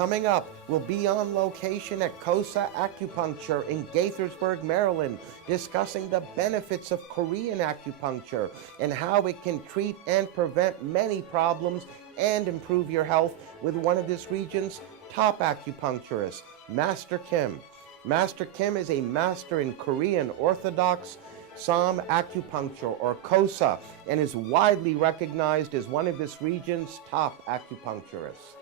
Coming up, we'll be on location at KOSA Acupuncture in Gaithersburg, Maryland, discussing the benefits of Korean acupuncture and how it can treat and prevent many problems and improve your health with one of this region's top acupuncturists, Master Kim. Master Kim is a master in Korean Orthodox Som acupuncture, or KOSA, and is widely recognized as one of this region's top acupuncturists.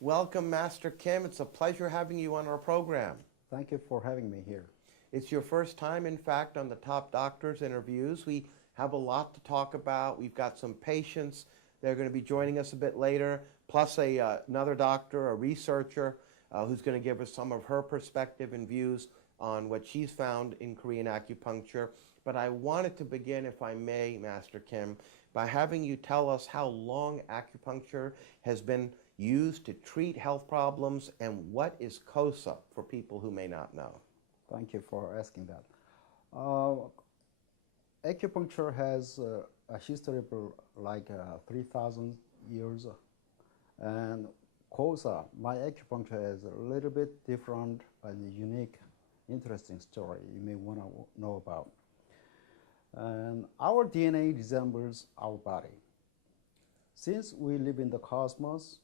Welcome, Master Kim. It's a pleasure having you on our program. Thank you for having me here. It's your first time, in fact, on the Top Doctors interviews. We have a lot to talk about. We've got some patients that are going to be joining us a bit later, plus another doctor, a researcher, who's going to give us some of her perspective and views on what she's found in Korean acupuncture. But I wanted to begin, if I may, Master Kim, by having you tell us how long acupuncture has been used to treat health problems, and what is KOSA for people who may not know? Thank you for asking that. Acupuncture has a history of like 3,000 years, and KOSA, my acupuncture, is a little bit different and unique, interesting story you may want to know about. And our DNA resembles our body. Since we live in the cosmos,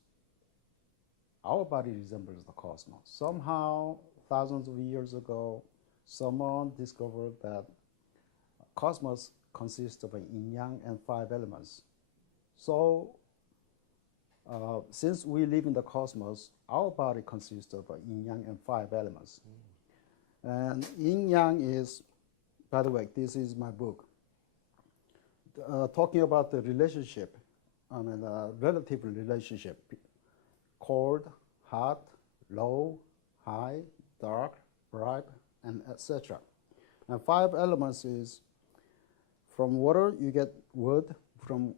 our body resembles the cosmos. Somehow, thousands of years ago, someone discovered that cosmos consists of yin-yang and 5 elements. So, since we live in the cosmos, our body consists of yin-yang and 5 elements. And yin-yang is, by the way, this is my book, talking about the relationship, relative relationship. Cold, hot, low, high, dark, bright, and etc. And 5 elements is, from water you get wood, from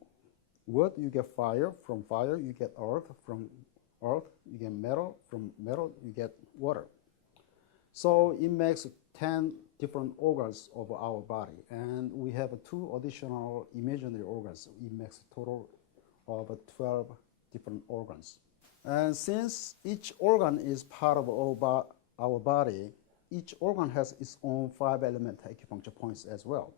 wood you get fire, from fire you get earth, from earth you get metal, from metal you get water. So it makes 10 different organs of our body, and we have 2 additional imaginary organs. It makes a total of 12 different organs. And since each organ is part of our body, each organ has its own 5-element acupuncture points as well.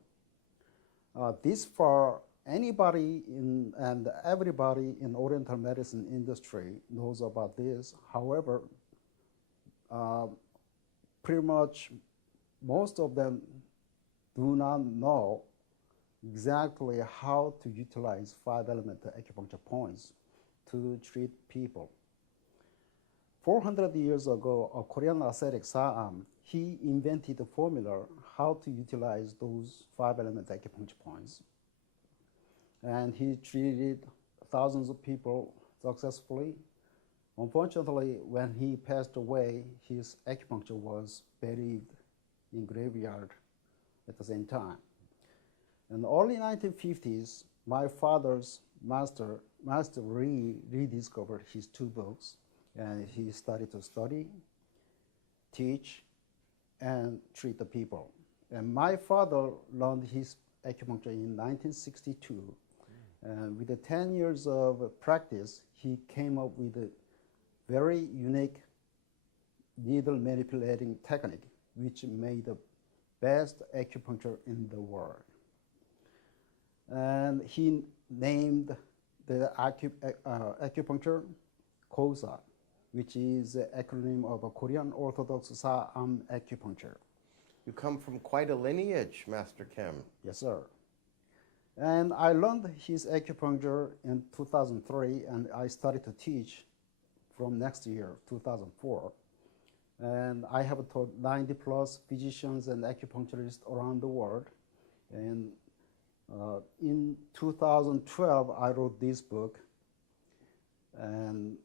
This, for anybody and everybody in Oriental medicine industry knows about this. However, pretty much most of them do not know exactly how to utilize 5-element acupuncture points to treat people. 400 years ago, a Korean ascetic, Sa'am, he invented a formula how to utilize those 5-element acupuncture points. And he treated thousands of people successfully. Unfortunately, when he passed away, his acupuncture was buried in graveyard at the same time. In the early 1950s, my father's master rediscovered his 2 books, and he started to study, teach, and treat the people. And my father learned his acupuncture in 1962. And with the 10 years of practice, he came up with a very unique needle manipulating technique, which made the best acupuncture in the world. And he named the acupuncture KOSA, which is the acronym of a Korean Orthodox Sa'am acupuncture. You come from quite a lineage, Master Kim. Yes, sir. And I learned his acupuncture in 2003, and I started to teach from next year, 2004. And I have taught 90 plus physicians and acupuncturists around the world. And in 2012, I wrote this book. And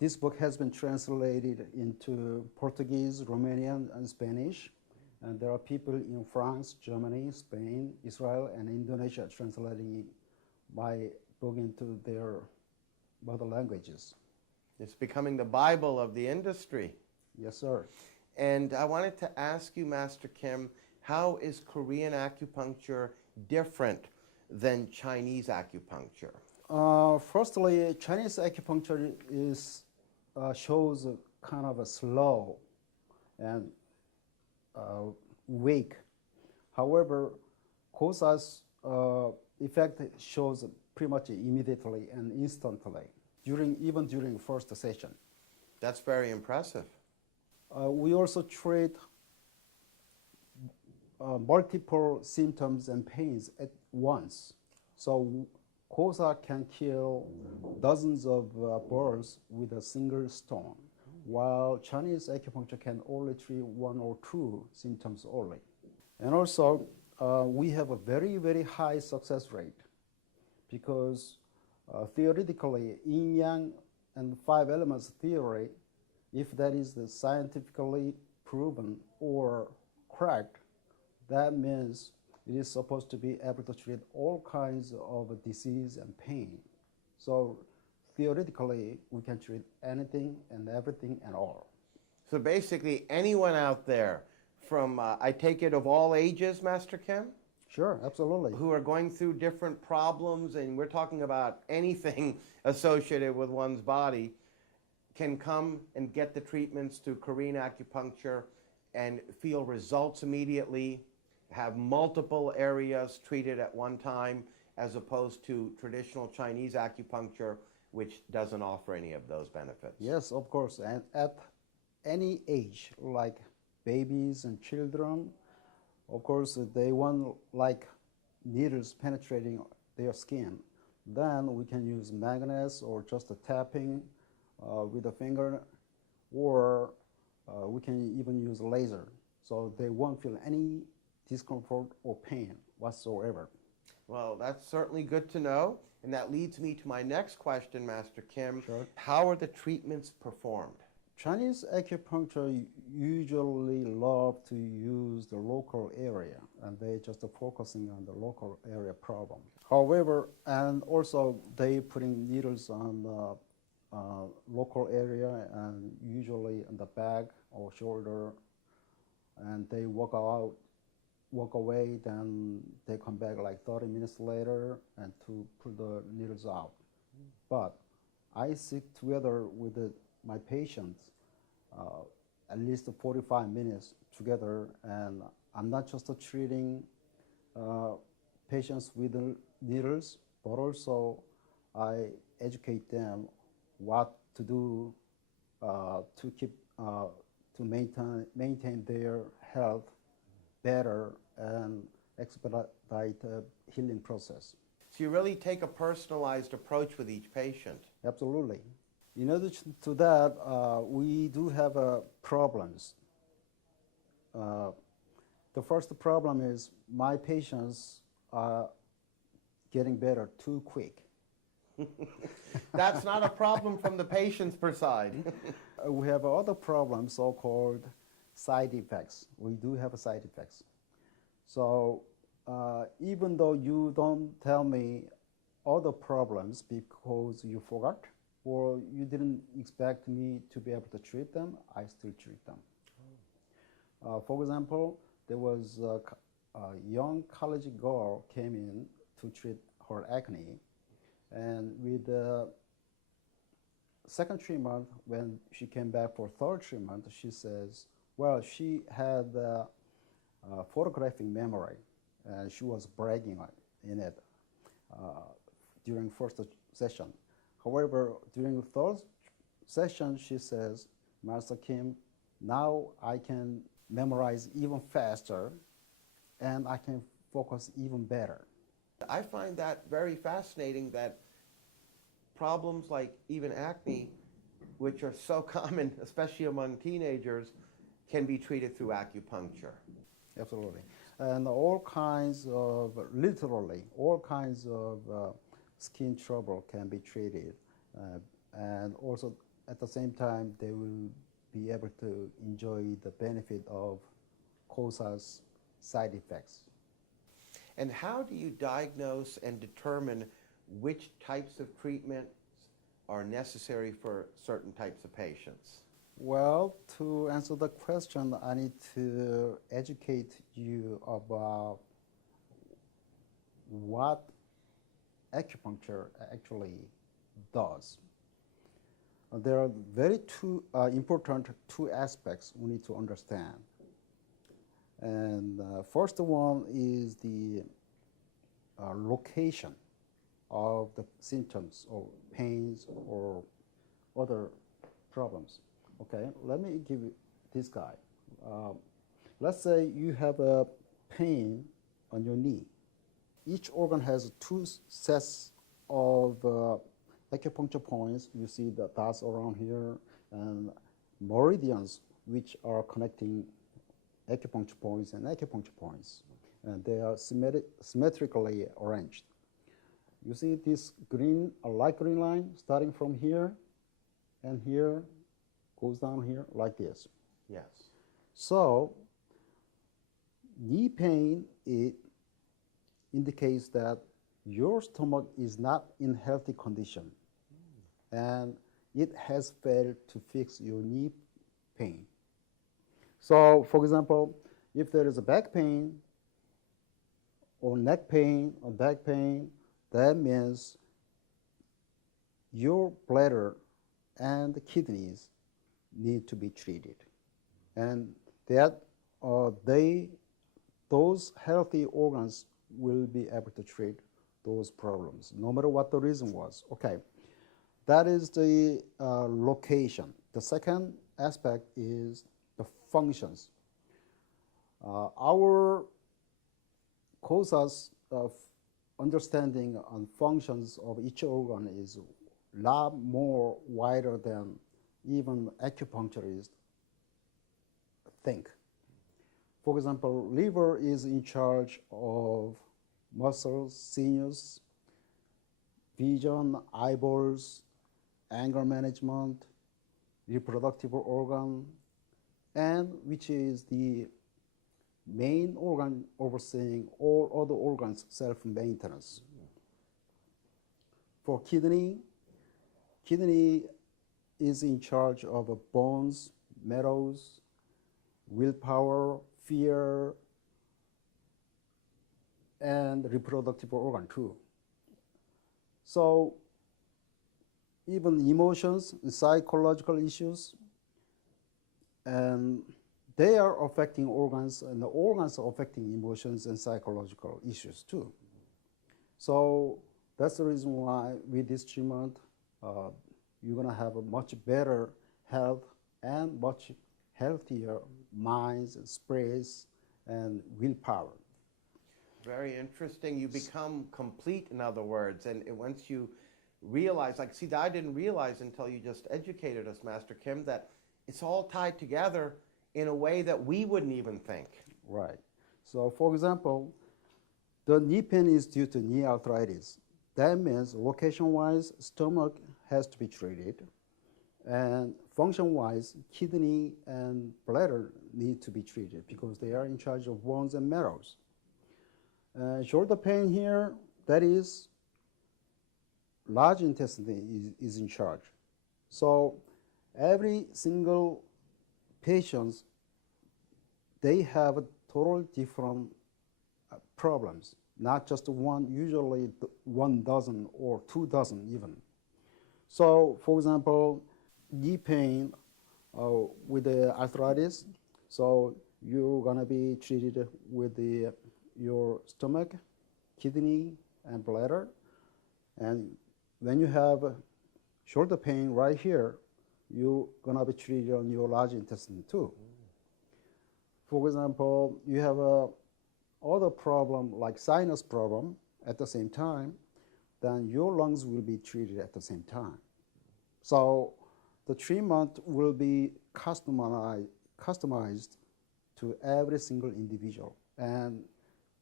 this book has been translated into Portuguese, Romanian, and Spanish. And there are people in France, Germany, Spain, Israel, and Indonesia translating my book into their mother languages. It's becoming the Bible of the industry. Yes, sir. And I wanted to ask you, Master Kim, how is Korean acupuncture different than Chinese acupuncture? Firstly, Chinese acupuncture shows a kind of a slow and weak. However, KOSA's effect shows pretty much immediately and instantly, even during first session. That's very impressive. We also treat multiple symptoms and pains at once. So KOSA can kill dozens of birds with a single stone, while Chinese acupuncture can only treat one or two symptoms only. And also, we have a very, very high success rate because theoretically, yin-yang and five elements theory, if that is the scientifically proven or correct, that means it is supposed to be able to treat all kinds of disease and pain. So theoretically, we can treat anything and everything and all. So basically, anyone out there from, I take it, of all ages, Master Kim? Sure, absolutely. Who are going through different problems, and we're talking about anything associated with one's body, can come and get the treatments through Korean acupuncture and feel results immediately, have multiple areas treated at one time, as opposed to traditional Chinese acupuncture, which doesn't offer any of those benefits. Yes, of course. And at any age, like babies and children, of course, they want like needles penetrating their skin. Then we can use magnets or just a tapping with a finger, or we can even use laser. So they won't feel any discomfort or pain whatsoever. Well, that's certainly good to know. And that leads me to my next question, Master Kim. Sure. How are the treatments performed? Chinese acupuncture usually love to use the local area, and they just focusing on the local area problem. However, and also they putting needles on the local area and usually on the back or shoulder, and they walk away, then they come back like 30 minutes later and to pull the needles out. But I sit together with my patients at least 45 minutes together, and I'm not just treating patients with the needles, but also I educate them what to do to keep to maintain their health better and expedite the healing process. So you really take a personalized approach with each patient. Absolutely. In addition to that, we do have problems. The first problem is my patients are getting better too quick. That's not a problem from the patient's per side. We have other problems, so-called side effects. We do have side effects. So even though you don't tell me other problems because you forgot or you didn't expect me to be able to treat them, I still treat them. For example, there was a young college girl came in to treat her acne, and with the second treatment, when she came back for third treatment, she says, well, she had photographic memory, and she was bragging in it during first session. However, during the third session, she says, Master Kim, now I can memorize even faster, and I can focus even better. I find that very fascinating, that problems like even acne, which are so common, especially among teenagers, can be treated through acupuncture. Absolutely. And all kinds of, literally, all kinds of skin trouble can be treated. And also, at the same time, they will be able to enjoy the benefit of KOSA's side effects. And how do you diagnose and determine which types of treatments are necessary for certain types of patients? Well, to answer the question, I need to educate you about what acupuncture actually does. There are very important two aspects we need to understand. And first one is the location of the symptoms or pains or other problems. Okay, let me give you this guy. Let's say you have a pain on your knee. Each organ has two sets of acupuncture points. You see the dots around here and meridians, which are connecting acupuncture points and acupuncture points. And they are symmetrically arranged. You see this green, a light green line starting from here and here, goes down here like this. Yes. So knee pain, it indicates that your stomach is not in healthy condition and it has failed to fix your knee pain. So for example, if there is a back pain or neck pain or back pain, that means your bladder and kidneys need to be treated. And that those healthy organs will be able to treat those problems, no matter what the reason was. Okay, that is the location. The second aspect is the functions. Our KOSA's understanding on functions of each organ is a lot more wider than even acupuncturists think. For example, liver is in charge of muscles, sinews, vision, eyeballs, anger management, reproductive organ, and which is the main organ overseeing all other organs' self-maintenance. For kidney is in charge of bones, metals, willpower, fear, and reproductive organ too. So even emotions, psychological issues, and they are affecting organs, and the organs are affecting emotions and psychological issues too. So that's the reason why with this treatment, you're gonna have a much better health and much healthier minds, spirits, and willpower. Very interesting. You become complete, in other words, and once you realize, like, see, I didn't realize until you just educated us, Master Kim, that it's all tied together in a way that we wouldn't even think. Right. So, for example, the knee pain is due to knee arthritis. That means location-wise, stomach has to be treated, and function-wise, kidney and bladder need to be treated because they are in charge of bones and marrows. Shoulder pain here, that is, large intestine is in charge. So every single patient, they have total different problems, not just one, usually 1 dozen or 2 dozen even. So for example, knee pain with the arthritis, so you're gonna be treated with your stomach, kidney, and bladder. And when you have shoulder pain right here, you're gonna be treated on your large intestine too. For example, you have a other problem like sinus problem at the same time, then your lungs will be treated at the same time. So the treatment will be customized to every single individual. And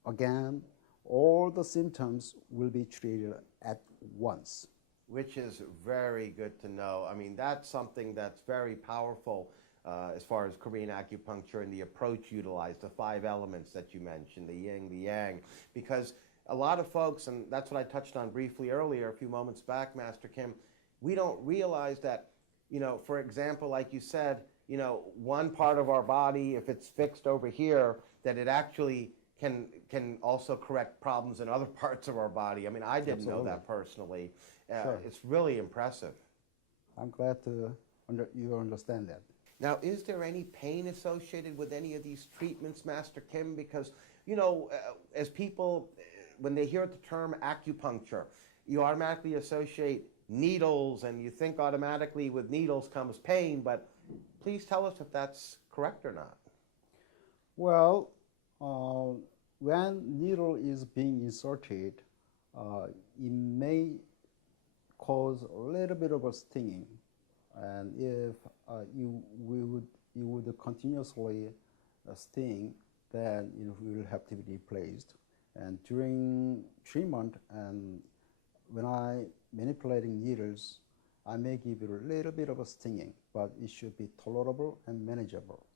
again, all the symptoms will be treated at once. Which is very good to know. I mean, that's something that's very powerful as far as Korean acupuncture and the approach utilized, the 5 elements that you mentioned, the yin, the yang, because a lot of folks, and that's what I touched on briefly earlier, a few moments back, Master Kim, we don't realize that, you know, for example, like you said, you know, one part of our body, if it's fixed over here, that it actually can also correct problems in other parts of our body. I mean, I didn't know that personally. Sure. It's really impressive. I'm glad you understand that. Now, is there any pain associated with any of these treatments, Master Kim? Because, you know, as people, when they hear the term acupuncture, you automatically associate needles and you think automatically with needles comes pain, but please tell us if that's correct or not. Well, when needle is being inserted, it may cause a little bit of a stinging, and if you would continuously sting, then it will have to be replaced. And during treatment, and when I manipulating needles, I may give it a little bit of a stinging, but it should be tolerable and manageable.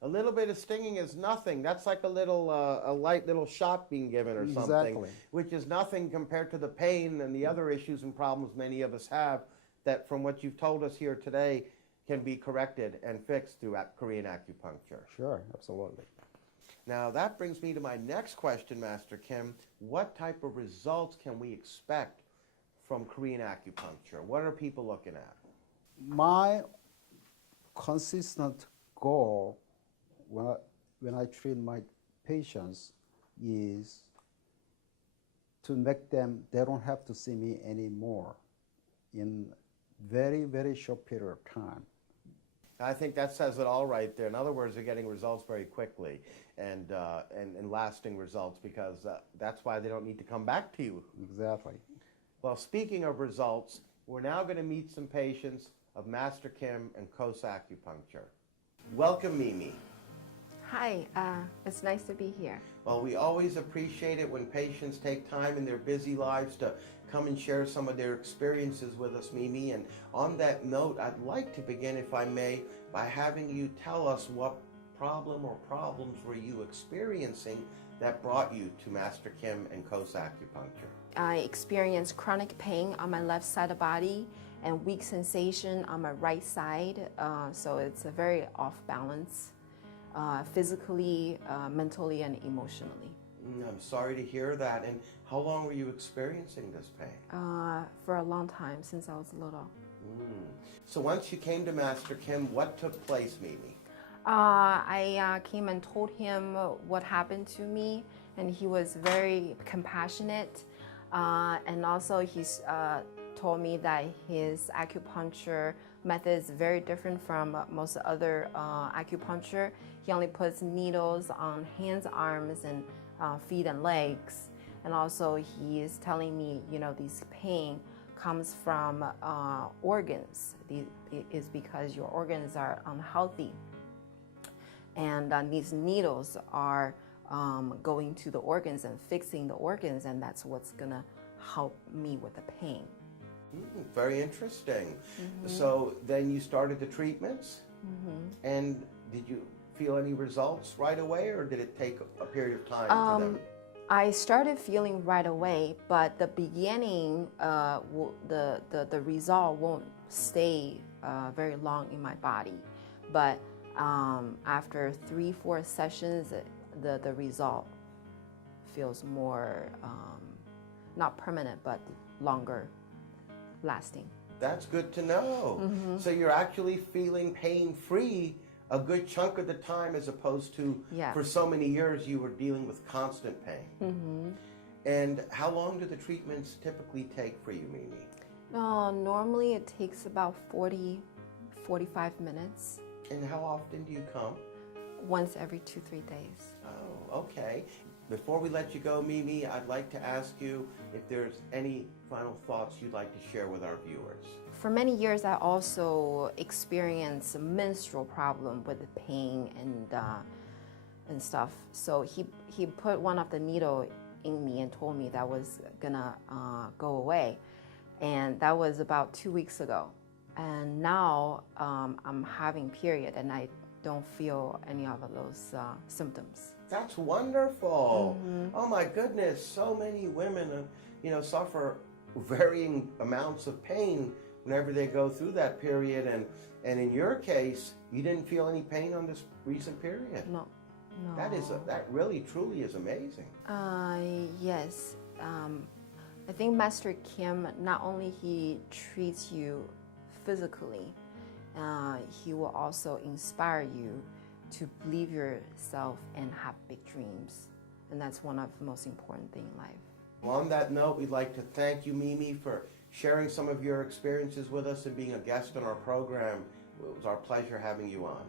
A little bit of stinging is nothing. That's like a little, a light little shot being given or something, Exactly. which is nothing compared to the pain and the other issues and problems many of us have that, from what you've told us here today, can be corrected and fixed through Korean acupuncture. Sure, absolutely. Now, that brings me to my next question, Master Kim. What type of results can we expect from Korean acupuncture? What are people looking at? My consistent goal when I treat my patients is to make them, they don't have to see me anymore in very, very short period of time. I think that says it all right there. In other words, they're getting results very quickly and lasting results, because that's why they don't need to come back to you. Exactly. Well, speaking of results, we're now going to meet some patients of Master Kim and KOSA Acupuncture. Welcome, Mimi. Hi, it's nice to be here. Well, we always appreciate it when patients take time in their busy lives to come and share some of their experiences with us, Mimi. And on that note, I'd like to begin, if I may, by having you tell us what problem or problems were you experiencing that brought you to Master Kim and KOSA Acupuncture. I experienced chronic pain on my left side of the body and weak sensation on my right side, so it's a very off balance, physically, mentally, and emotionally. I'm sorry to hear that. And how long were you experiencing this pain? For a long time, since I was little. So once you came to Master Kim, what took place, Mimi? I came and told him what happened to me, and he was very compassionate. And also he's told me that his acupuncture method is very different from most other acupuncture. He only puts needles on hands, arms, and feet and legs. And also he is telling me, you know, this pain comes from organs. It is because your organs are unhealthy. And these needles are going to the organs and fixing the organs, and that's what's gonna help me with the pain. Very interesting. So then you started the treatments, and did you feel any results right away, or did it take a period of time for them? I started feeling right away, but the beginning, the result won't stay very long in my body. But after 3-4 sessions, the result feels more, not permanent, but longer lasting. That's good to know. So you're actually feeling pain-free a good chunk of the time, as opposed to for so many years you were dealing with constant pain. And how long do the treatments typically take for you, Mimi? Normally it takes about 40-45 minutes. And how often do you come? Once every 2-3 days. Oh, okay. Before we let you go, Mimi, I'd like to ask you if there's any final thoughts you'd like to share with our viewers. For many years, I also experienced a menstrual problem with the pain and stuff. So he put one of the needle in me and told me that was gonna go away. And that was about 2 weeks ago. And now I'm having period and I don't feel any of those symptoms. That's wonderful. Oh my goodness, so many women, suffer varying amounts of pain whenever they go through that period. And in your case, you didn't feel any pain on this recent period. No. No. That really truly is amazing. Yes. I think Master Kim, not only he treats you physically, he will also inspire you to believe yourself and have big dreams. And that's one of the most important things in life. Well, on that note, we'd like to thank you, Mimi, for sharing some of your experiences with us and being a guest on our program. It was our pleasure having you on.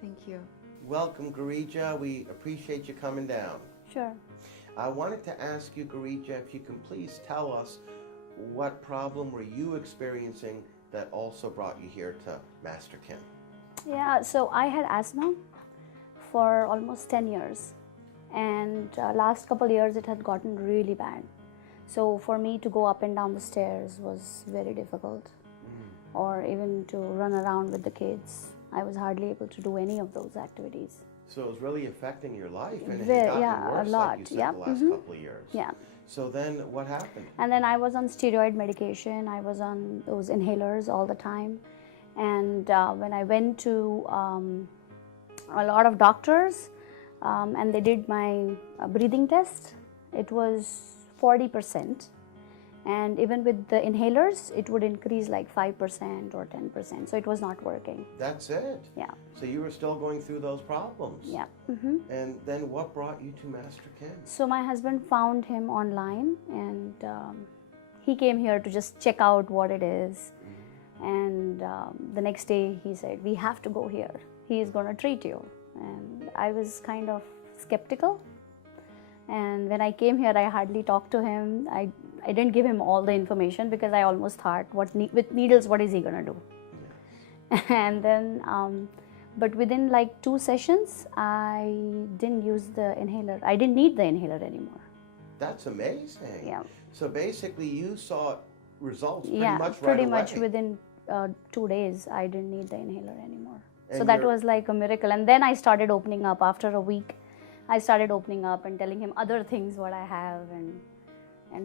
Thank you. Welcome, Garija. We appreciate you coming down. Sure. I wanted to ask you, Garija, if you can please tell us what problem were you experiencing that also brought you here to Master Kim? Yeah, so I had asthma for almost 10 years. And last couple years it had gotten really bad. So for me to go up and down the stairs was very difficult. Or even to run around with the kids. I was hardly able to do any of those activities. So it was really affecting your life, and it Ve- had gotten yeah, a worse, lot, like you said, yeah, the last couple of years. Yeah. So then what happened? And then I was on steroid medication. I was on those inhalers all the time. And when I went to a lot of doctors and they did my breathing test, it was 40%. And even with the inhalers, it would increase like 5% or 10%. So it was not working. That's it? Yeah. So you were still going through those problems? Yeah. And then what brought you to Master Kim? So my husband found him online, and he came here to just check out what it is. And the next day he said, we have to go here. He is going to treat you. And I was kind of skeptical. And when I came here, I hardly talked to him. I didn't give him all the information because I almost thought, with needles, what is he going to do? Yeah. And then, but within like 2 sessions, I didn't use the inhaler. I didn't need the inhaler anymore. That's amazing. Yeah. So basically you saw results pretty Yeah, much right pretty away. much within 2 days, I didn't need the inhaler anymore. And so that you're- was like a miracle. And then I started opening up after a week. I started opening up and telling him other things what I have, and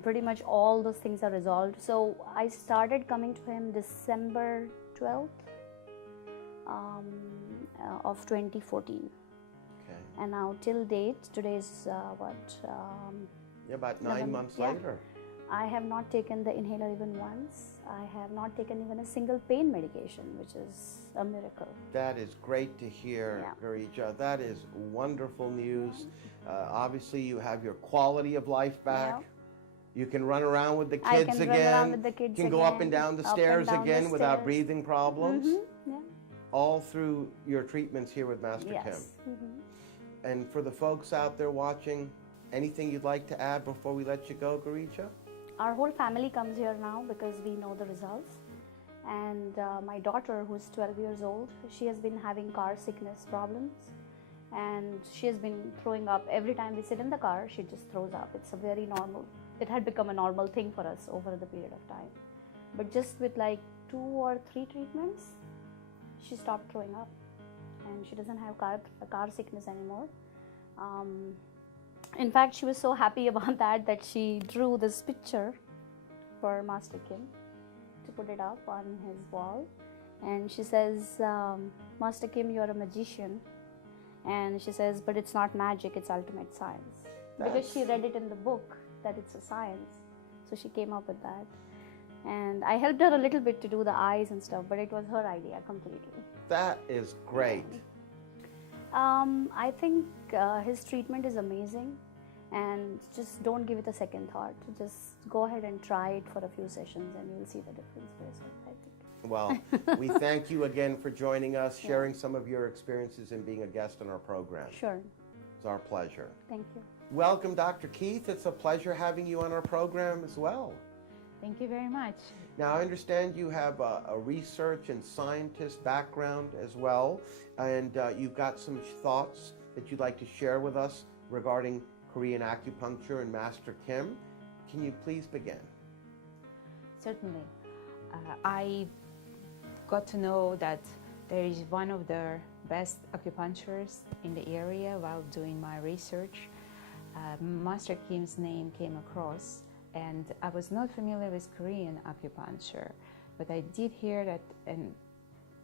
pretty much all those things are resolved. So I started coming to him December 12th of 2014. Okay. And now till date, today is Yeah, about 9 November, months yeah. later. I have not taken the inhaler even once. I have not taken even a single pain medication, which is a miracle. That is great to hear, Yeah. Garija. That is wonderful news. Obviously, you have your quality of life back. Yeah. You can run around with the I kids can again. run around with the kids You can go up again, and down the up and stairs down the again without stairs. breathing problems. Yeah. All through your treatments here with Master Kim. Yes. And for the folks out there watching, anything you'd like to add before we let you go, Garija? Our whole family comes here now because we know the results. And my daughter, who's 12 years old, she has been having car sickness problems. And she has been throwing up. Every time we sit in the car, she just throws up. It's a very normal, it had become a normal thing for us over the period of time. But just with like 2 or 3 treatments, she stopped throwing up. And she doesn't have car sickness anymore. In fact, she was so happy about that she drew this picture for Master Kim to put it up on his wall. And she says, Master Kim, you're a magician. And she says, but it's not magic, it's ultimate science. Because she read it in the book that it's a science. So she came up with that. And I helped her a little bit to do the eyes and stuff, but it was her idea completely. That is great. I think his treatment is amazing, and just don't give it a second thought. Just go ahead and try it for a few sessions and you'll see the difference very soon, I think. Well, we thank you again for joining us, sharing some of your experiences and being a guest on our program. Sure. It's our pleasure. Thank you. Welcome, Dr. Keith. It's a pleasure having you on our program as well. Thank you very much. Now, I understand you have a research and scientist background as well, and you've got some thoughts that you'd like to share with us regarding Korean acupuncture and Master Kim. Can you please begin? Certainly. I got to know that there is one of the best acupuncturists in the area while doing my research. Master Kim's name came across, and I was not familiar with Korean acupuncture, but I did hear that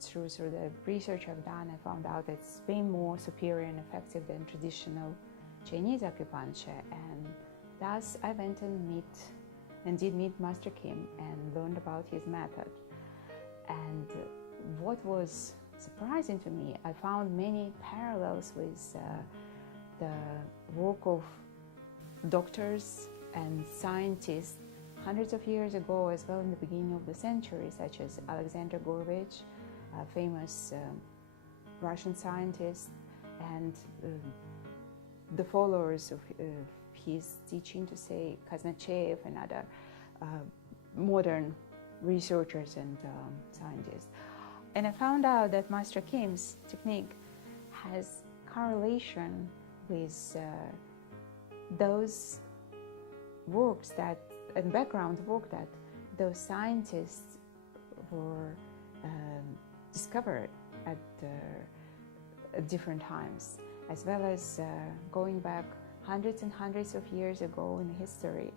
through the research I've done, I found out it's way more superior and effective than traditional Chinese acupuncture. And thus I went and did meet Master Kim and learned about his method. And what was surprising to me, I found many parallels with the work of doctors and scientists hundreds of years ago, as well in the beginning of the century, such as Alexander Gorovich, a famous Russian scientist, and the followers of his teaching, to say Kazanachev and other modern researchers and scientists. And I found out that Master Kim's technique has correlation with those works and background work that those scientists were discovered at different times, as well as going back hundreds and hundreds of years ago in history.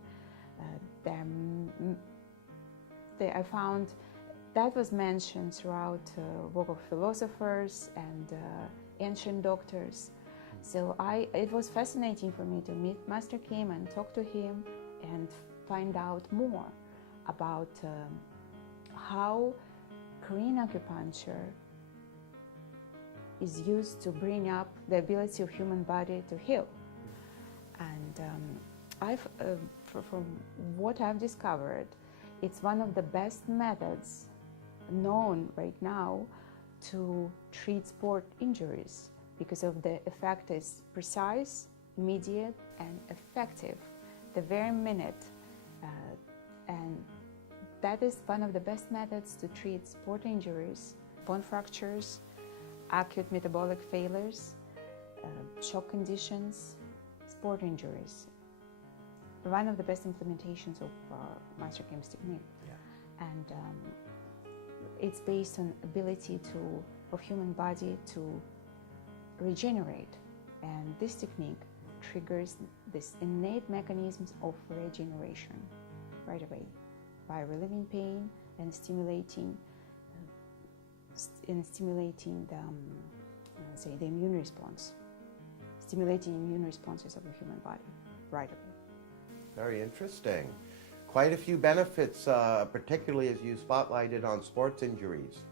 I found that was mentioned throughout work of philosophers and ancient doctors. So it was fascinating for me to meet Master Kim and talk to him and find out more about how Korean acupuncture is used to bring up the ability of human body to heal. And from what I've discovered, it's one of the best methods known right now to treat sport injuries, because of the effect is precise, immediate, and effective the very minute. And that is one of the best methods to treat sport injuries, bone fractures, acute metabolic failures, shock conditions, sport injuries. One of the best implementations of Master Kim's technique. Yeah. And it's based on ability of human body to regenerate. And this technique triggers this innate mechanisms of regeneration right away by relieving pain and stimulating the immune response, stimulating immune responses of the human body right away. Very interesting. Quite a few benefits, particularly as you spotlighted on sports injuries,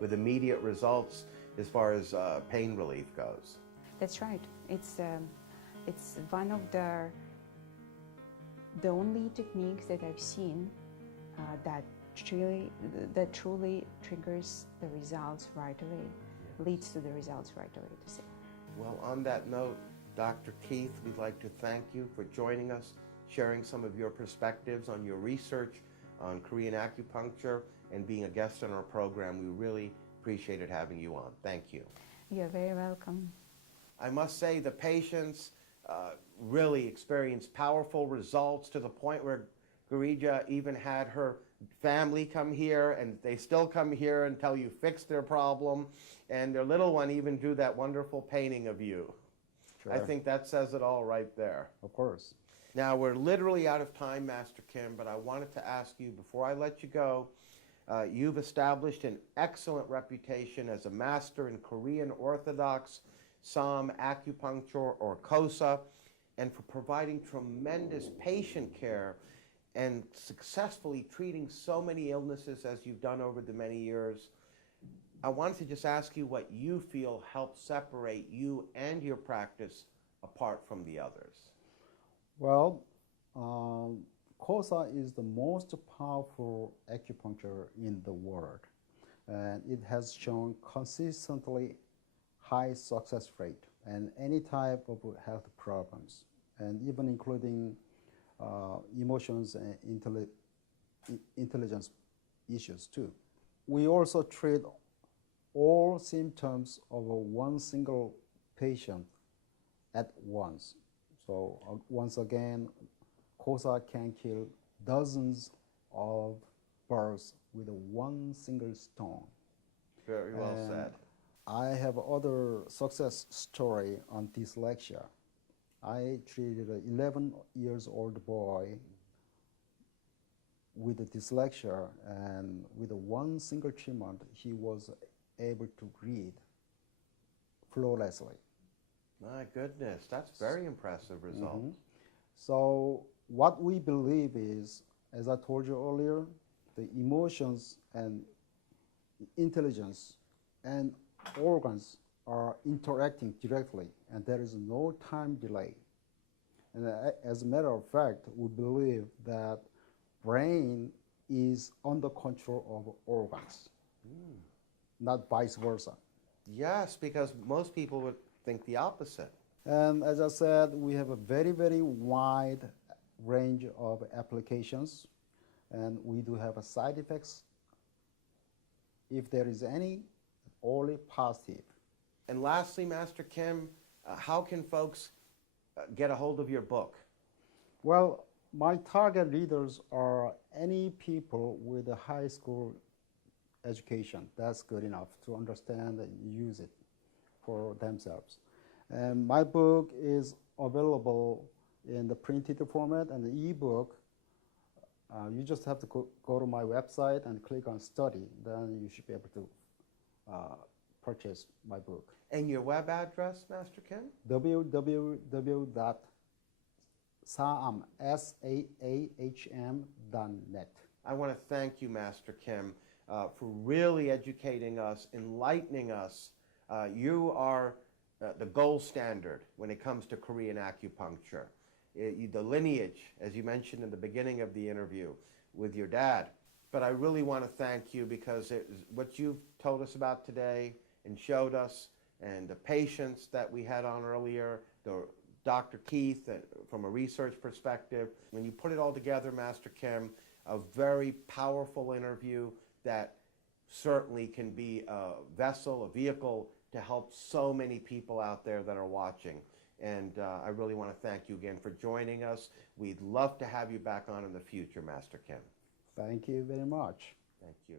with immediate results as far as pain relief goes. That's right. It's one of the only techniques that I've seen that truly triggers the results right away, leads to the results right away, to say. Well, on that note, Dr. Keith, we'd like to thank you for joining us, sharing some of your perspectives on your research on Korean acupuncture and being a guest on our program. We really appreciated having you on. Thank you. You're very welcome. I must say the patients really experienced powerful results, to the point where Garija even had her family come here, and they still come here until you fix their problem. And their little one even drew that wonderful painting of you. Sure. I think that says it all right there. Of course. Now, we're literally out of time, Master Kim, but I wanted to ask you, before I let you go, you've established an excellent reputation as a master in Korean Orthodox Som acupuncture, or KOSA, and for providing tremendous patient care and successfully treating so many illnesses as you've done over the many years. I wanted to just ask you what you feel helps separate you and your practice apart from the others. Well, KOSA is the most powerful acupuncture in the world, and it has shown consistently high success rate and any type of health problems, and even including emotions and intelligence issues too. We also treat all symptoms of one single patient at once. So once again, KOSA can kill dozens of birds with one single stone. Very well said. I have other success story on dyslexia. I treated an 11-year-old boy with dyslexia, and with one single treatment, he was able to read flawlessly. My goodness, that's very impressive result. So what we believe is, as I told you earlier, the emotions and intelligence and organs are interacting directly, and there is no time delay. And as a matter of fact, we believe that brain is under control of organs, not vice versa. Yes, because most people would think the opposite. And as I said, we have a very, very wide range of applications, and we do have a side effects. If there is any, only positive. And lastly, Master Kim, how can folks get a hold of your book? Well, my target readers are any people with a high school education. That's good enough to understand and use it for themselves. And my book is available in the printed format and the ebook. You just have to go to my website and click on study. Then you should be able to purchase my book. And your web address, Master Kim? www.saahm.net. I want to thank you, Master Kim, for really educating us, enlightening us. You are the gold standard when it comes to Korean acupuncture. The lineage, as you mentioned in the beginning of the interview, with your dad. But I really want to thank you because what you've told us about today and showed us, and the patients that we had on earlier, Dr. Keith, from a research perspective, when you put it all together, Master Kim, a very powerful interview that certainly can be a vessel, a vehicle to help so many people out there that are watching. And I really want to thank you again for joining us. We'd love to have you back on in the future, Master Kim. Thank you very much. Thank you.